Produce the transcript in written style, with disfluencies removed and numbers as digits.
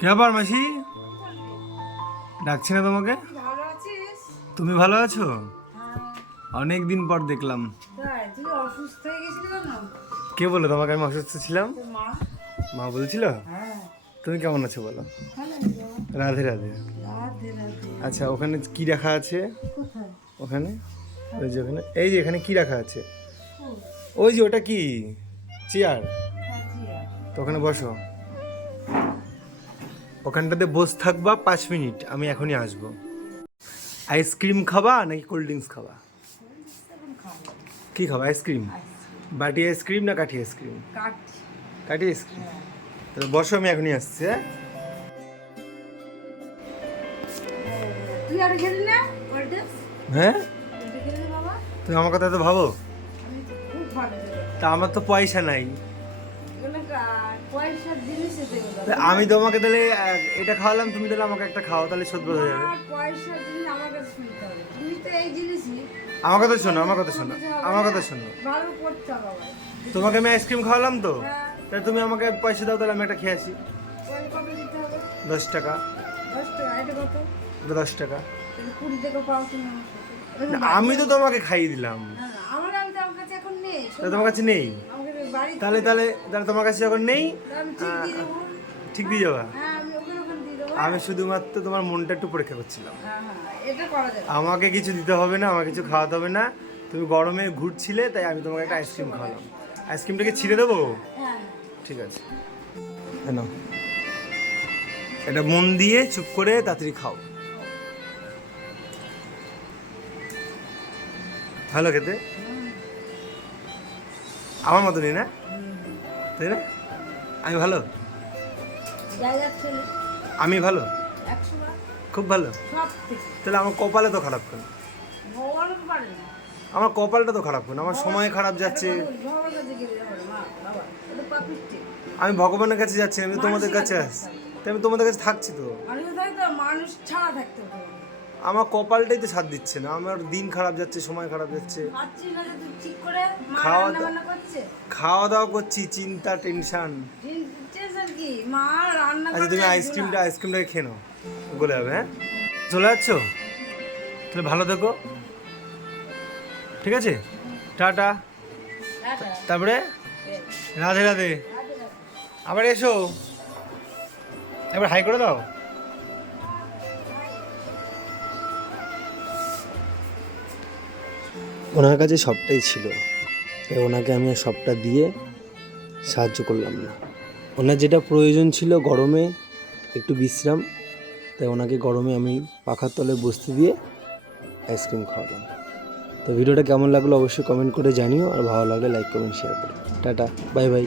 কে আবার মাসি ডাকছি না তোমাকে? ভালো আছিস? তুমি ভালো আছো? হ্যাঁ। অনেক দিন পর দেখলাম। তাই তুই অসুস্থ হয়ে গেছিলি কেন? কে বললো তোমাকে আমি অসুস্থ ছিলাম? তোর মা? মা বলছিল? হ্যাঁ। তুমি কেমন আছো বলো? ভালো আছি বাবা। রাধে রাধে। রাধে রাধে। আচ্ছা ওখানে কি রাখা আছে? কোথায়? ওখানে ওই যে ওখানে এই যে এখানে কি রাখা আছে? ফুল। ওই যে ওটা কি চেয়ার? হ্যাঁ, জিয়া। তো ওখানে বসো, ওখানটাতে বস থাকবা 5 মিনিট, আমি এখনই আসবো। আইসক্রিম খাবা নাকি কোল্ড ড্রিঙ্কস খাবা? এখন খাবো। কি খাবা? আইসক্রিম? বাটি আইসক্রিম না কাঠি আইসক্রিম? কাট। কাঠি আইসক্রিম। হ্যাঁ। তাহলে বসো, আমি এখনই আসছি। হ্যাঁ তুই আর খেলি না ওটা? হ্যাঁ ওটা খেলি না বাবা? তুমি আমার কথা তো ভাবো। আমি তো খুব ভালো দেবো। তা আমার তো পয়সা নাই। এগুলো পয়সার জিনিস এগুলো। তা আমি তোমাকে তাহলে এটা খাওয়ালাম, তুমি তাহলে আমাকে একটা খাও, তাহলে শোধ বোঝা যাবে। আর পয়সার জিনিস আমার কাছে শুনতে হবে। তুমি তো এই জিনিসই আমার কথা শোনো, আমার কথা শোনো, আমার কথা শোনো। ভালো করতে হবে বাবা। তোমাকে আমি আইসক্রিম খাওয়ালাম তো, হ্যাঁ। তাহলে তুমি আমাকে পয়সা দাও, তাহলে আমি একটা খেয়ে আসি। পয়সা কত দিতে হবে? 10 টাকা। 10 টাকা। এটা কত? এটা 10 টাকা। তাহলে 20 টাকা পাও তুমি আমার সাথে। না, আমি তো তোমাকে খাইয়ে দিলাম। না, না, আমি তো আমার কাছে এখন নেই। তাহলে তোমার কাছে নেই? আমাকে বাড়ি তাহলে তাহলে তাহলে তোমার কাছে যখন নেই, আমি ঠিক দিয়ে দেবো। ঠিক দিয়ে যাবা। হ্যাঁ, আমি ওখানে দিয়ে দেবো। আমি শুধুমাত্র তোমার মনটা একটু পরীক্ষা করছিলাম। হ্যাঁ, হ্যাঁ, এটা করা যাবে। আমাকে কিছু দিতে হবে না, আমাকে কিছু খাওয়াতে হবে না। তুমি গরমে ঘুরছিলে, তাই আমি তোমাকে একটা আইসক্রিম খাওয়ালাম। আইসক্রিমটাকে ছিঁড়ে দেবো? হ্যাঁ। ঠিক আছে, কেন? এটা মন দিয়ে চুপ করে তাড়াতাড়ি খাও। ভালো খেতে, আমার মতনই না? তাই না? আমি ভালো? জায়গা ছেলে আমি ভালো? 100 বার খুব ভালো? সব থেকে তাহলে আমার কপালে তো খারাপ কেন? ভগবান পারে না। আমার কপালটা তো খারাপ কেন? আমার সময় খারাপ যাচ্ছে। ভগবানের কাছে গেলে হবে মা বাবা। এটা পাপিষ্টি। আমি ভগবানের কাছে যাচ্ছি না, আমি তো তোমাদের কাছে আসছি। তাই আমি তোমাদের কাছে থাকছি তো। আমি তো তাই তো মানুষ ছাড়া থাকতে হবে। আমার কপালটাই তো সাথ দিচ্ছে না, আমার দিন খারাপ যাচ্ছে, সময় খারাপ যাচ্ছে। পাচ্ছিস না যে তুই ঠিক করে মা খাওয়া রান্না বান্না করছে। খাওয়া দাওয়া করছি, চিন্তা টেনশন। টেনশন কি মা রান্না আচ্ছা তুমি আইসক্রিমটাকে খেয়ে নাও, গলে যাবে। হ্যাঁ চলে যাচ্ছ? তাহলে ভালো থেকো, ঠিক আছে? টাটা। তারপরে রাধে রাধে। আবার এসো, একবার হাই করে দাও। ওনার কাছে সবটাই ছিল, তাই ওনাকে আমি আর সবটা দিয়ে সাহায্য করলাম না। ওনার যেটা প্রয়োজন ছিল গরমে একটু বিশ্রাম, তাই ওনাকে গরমে আমি পাখার তলে বসতে দিয়ে আইসক্রিম খাওয়ালাম। তো ভিডিওটা কেমন লাগলো অবশ্যই কমেন্ট করে জানিও, আর ভালো লাগলে লাইক কমেন্ট শেয়ার করো। Tata, bye bye.